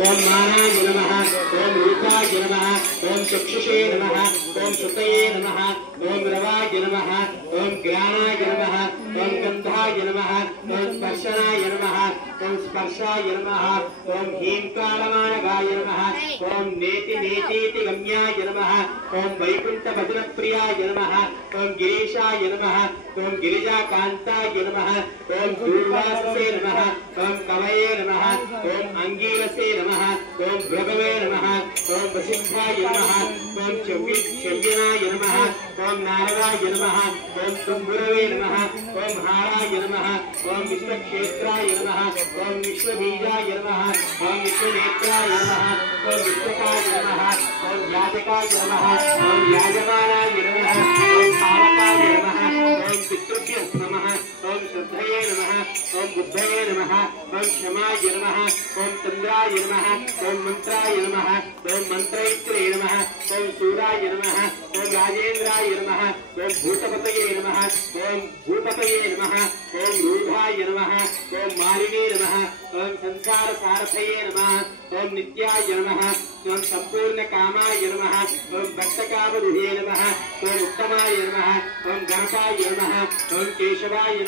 ओम मानाय नमः ओम रूपाय नमः ओम चक्षुषे नमः ओम श्रुतये नमः ओम रवाय नमः ओम ज्ञानाय नमः ओम गंधाय नमः ओम स्पर्शनाय नमः ओम स्पर्शाय नमः ओम हींकालमानगाय नमः ओम नेति नेतीति गम्याय नमः ओम वैकुंठ भजनप्रियाय नमः ओम गिरीशाय नमः ओम गिरिजाकांताय नमः ओम दूर्वाससे नमः ओम कवये नमः ओम अंगीरसे नमः ओम भृगवे नमः ओम वसिष्ठाय नमः ओम चव्यनाय नमः ओम नारदाय नमः ओम तुम्बुरवे नमः ओम हाराय नमः ओम विश्वक्षेत्राय नमः ओम विश्वबीजाय नमः ओम विश्वनेत्राय नमः ओम विश्वकाय नमः ओम याजकाय नमः ओम याजमानाय नमः ओम पावकाय नमः ओम पितृभ्यः नमः ओम श्रद्धये नमः ओम बुद्धये नमः ओम क्षमाय नमः ओम चंद्राय नमः ओम मंत्राय नमः ओम मंत्रैत्रे नमः ओम सूराय नमः ओम राजेन्द्राय नमः ओम भूतपतये नमः ओम भूपतये नमः ओम रूढाय नमः ओम मालिने नमः ओम संसार सारथये नमः ओम नित्याय नमः ओम संपूर्ण कामाय नमः ओम भक्तकामरुहे नमः ओम उत्तमाय नमः ओम गणपाय नमः ओम केशवाय